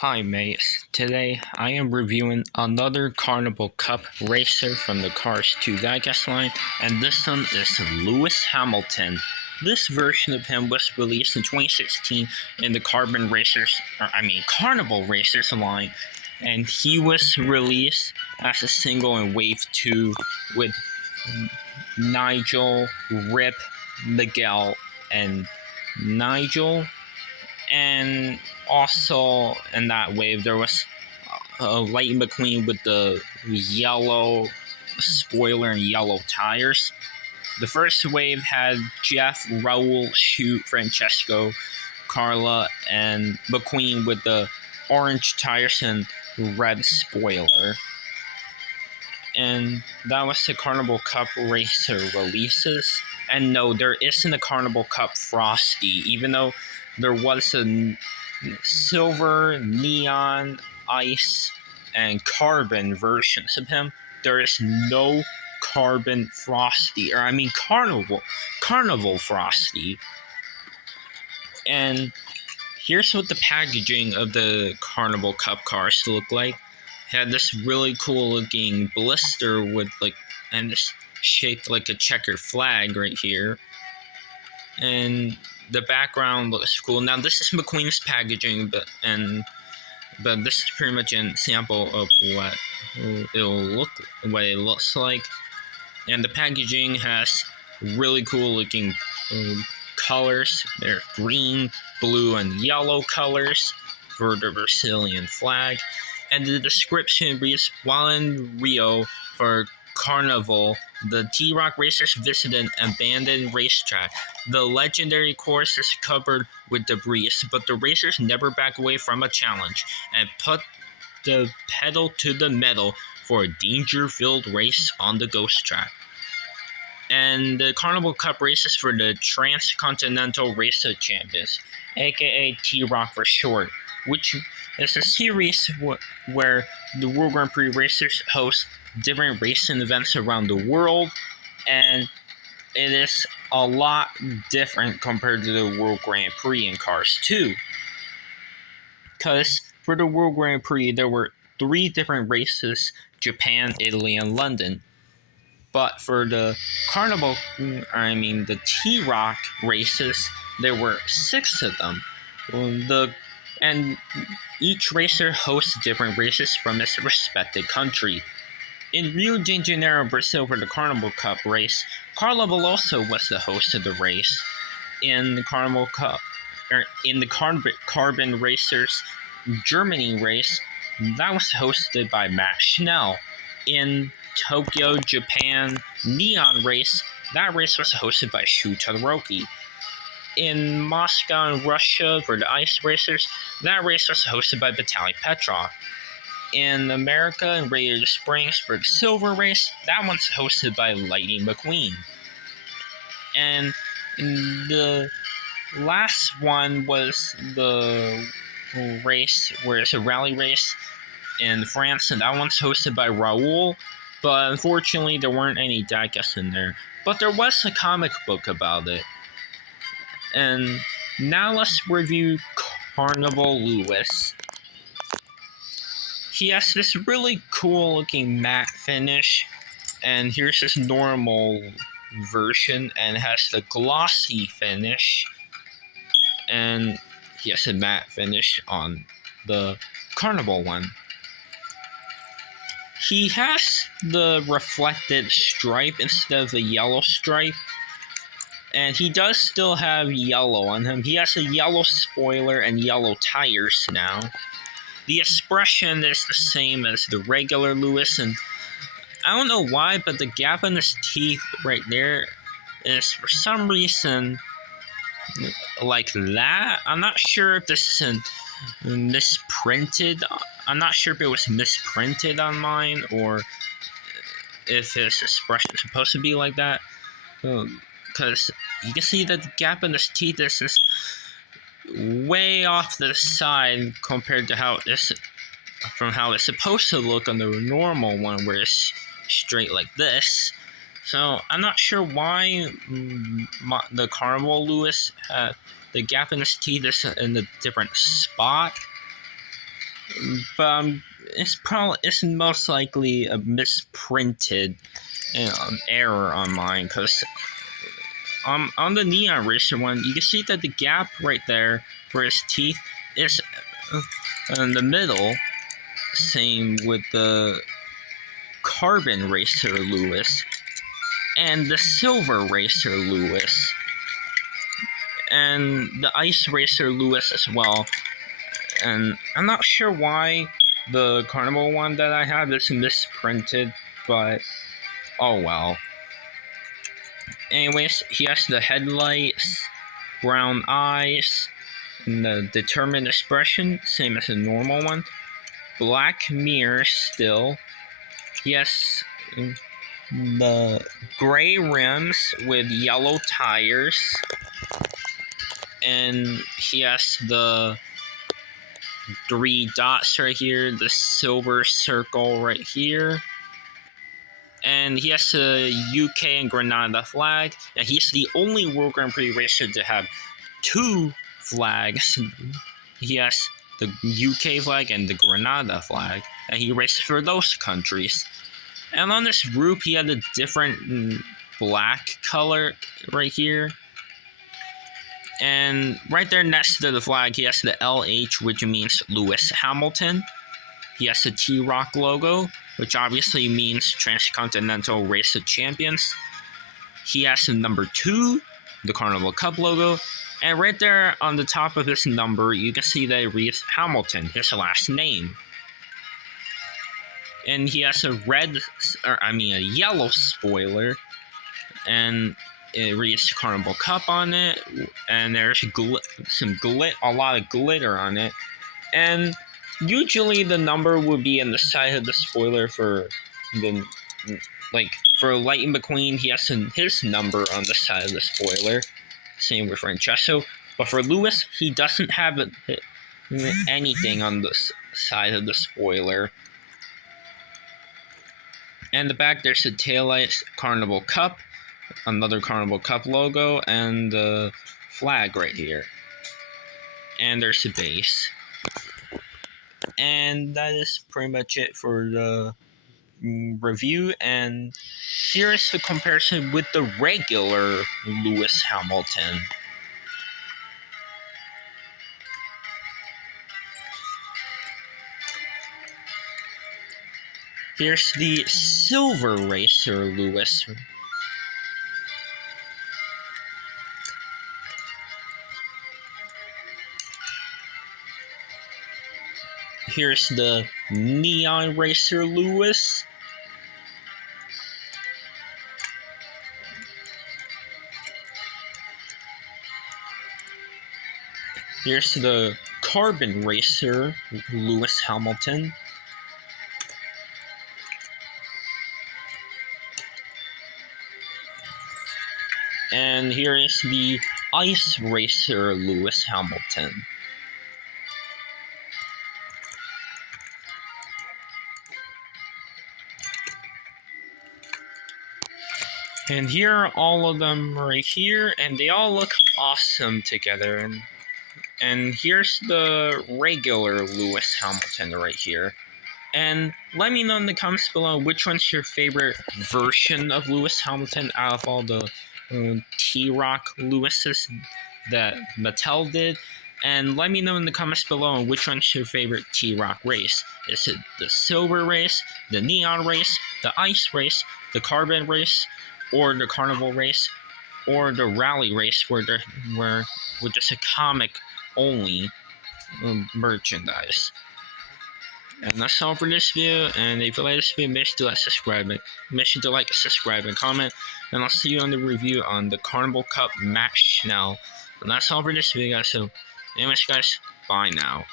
Hi mates, today I am reviewing another Carnival Cup racer from the Cars 2 Diecast line, and this one is Lewis Hamilton. This version of him was released in 2016 in the Carnival Racers line, and he was released as a single in Wave 2 with Nigel, Rip, Miguel, and Nigel. And also in that wave, there was Lightning McQueen with the yellow spoiler and yellow tires. The first wave had Jeff, Raul, Shoot, Francesco, Carla, and McQueen with the orange tires and red spoiler. And that was the Carnival Cup Racer releases. And no, there isn't a Carnival Cup Frosty, even though there was a silver, neon, ice, and carbon versions of him. There is no carbon Frosty, Carnival Frosty. And here's what the packaging of the Carnival Cup cars look like. It had this really cool looking blister with and it's shaped like a checkered flag right here. And the background looks cool. Now this is McQueen's packaging, but this is pretty much an sample of what it looks like. And the packaging has really cool looking colors. They're green, blue, and yellow colors for the Brazilian flag. And the description reads, while in Rio for Carnival, the T-Rock racers visited an abandoned racetrack. The legendary course is covered with debris, but the racers never back away from a challenge and put the pedal to the metal for a danger-filled race on the ghost track. And the Carnival Cup races for the Transcontinental Racer Champions, aka T-Rock for short, which is a series where the World Grand Prix racers host different racing events around the world, and it is a lot different compared to the World Grand Prix in Cars 2. Because for the World Grand Prix, there were 3 different races: Japan, Italy, and London. But for the the T-Rock races, there were 6 of them. And each racer hosts different races from its respective country. In Rio de Janeiro, Brazil, for the Carnival Cup race, Carla Veloso was the host of the race. In the Carbon Racers Germany race, that was hosted by Matt Schnell. In Tokyo, Japan Neon race, that race was hosted by Shu Todoroki. In Moscow and Russia for the Ice Racers, that race was hosted by Vitaly Petrov. In America and Radiator Springs for the Silver Race, that one's hosted by Lightning McQueen. And the last one was the race where it's a rally race in France, and that one's hosted by Raul, but unfortunately there weren't any diecasts in there. But there was a comic book about it. And now let's review Carnival Lewis. He has this really cool looking matte finish, and here's his normal version, and it has the glossy finish, and he has a matte finish on the Carnival one. He has the reflected stripe instead of the yellow stripe, and he does still have yellow on him. He has a yellow spoiler and yellow tires now. The expression is the same as the regular Lewis, and I don't know why, but the gap in his teeth right there is for some reason like that. I'm not sure if this is misprinted. I'm not sure if it was misprinted on mine or if his expression is supposed to be like that. Because you can see that the gap in his teeth is just way off to the side compared to how it's supposed to look on the normal one, where it's straight like this. So I'm not sure why the Carnival Lewis the gap in his teeth is in a different spot. but it's most likely a misprinted error on mine, because on the Neon Racer one, you can see that the gap right there for his teeth is in the middle. Same with the Carbon Racer Lewis and the Silver Racer Lewis and the Ice Racer Lewis as well. And I'm not sure why the Carnival one that I have is misprinted, but oh well. Anyways, he has the headlights, brown eyes, and the determined expression, same as the normal one. Black mirror still. He has the gray rims with yellow tires, and he has the 3 dots right here, the silver circle right here, and he has the UK and Grenada flag. And he's the only World Grand Prix racer to have 2 flags. He has the UK flag and the Grenada flag, and he raced for those countries. And on this roof, he had a different black color right here. And right there next to the flag, he has the LH, which means Lewis Hamilton. He has the T-Rock logo, which obviously means Transcontinental Race of Champions. He has the number 2, the Carnival Cup logo. And right there on the top of this number, you can see that it reads Hamilton, his last name. And he has a yellow spoiler, and it reads Carnival Cup on it, and there's a lot of glitter on it. And usually the number would be in the side of the spoiler for Lightning McQueen. He has his number on the side of the spoiler. Same with Francesco. But for Lewis, he doesn't have anything on the side of the spoiler. And the back, there's the taillights, Carnival Cup, another Carnival Cup logo, and the flag right here. And there's the base. And that is pretty much it for the review. And here's the comparison with the regular Lewis Hamilton. Here's the Silver Racer Lewis. Here's the Neon Racer Lewis. Here's the Carbon Racer Lewis Hamilton. And here is the Ice Racer Lewis Hamilton. And here are all of them right here, and they all look awesome together. And here's the regular Lewis Hamilton right here. And let me know in the comments below which one's your favorite version of Lewis Hamilton out of all the T-Rock Lewises that Mattel did. And let me know in the comments below which one's your favorite T-Rock race. Is it the Silver race, the Neon race, the Ice race, the Carbon race, or the Carnival race, or the Rally race where with just a comic only merchandise. And that's all for this video. And if you like this video, make sure to like, subscribe, and comment. And I'll see you on the review on the Carnival Cup Max Schnell. And that's all for this video, guys. So, anyways, guys, bye now.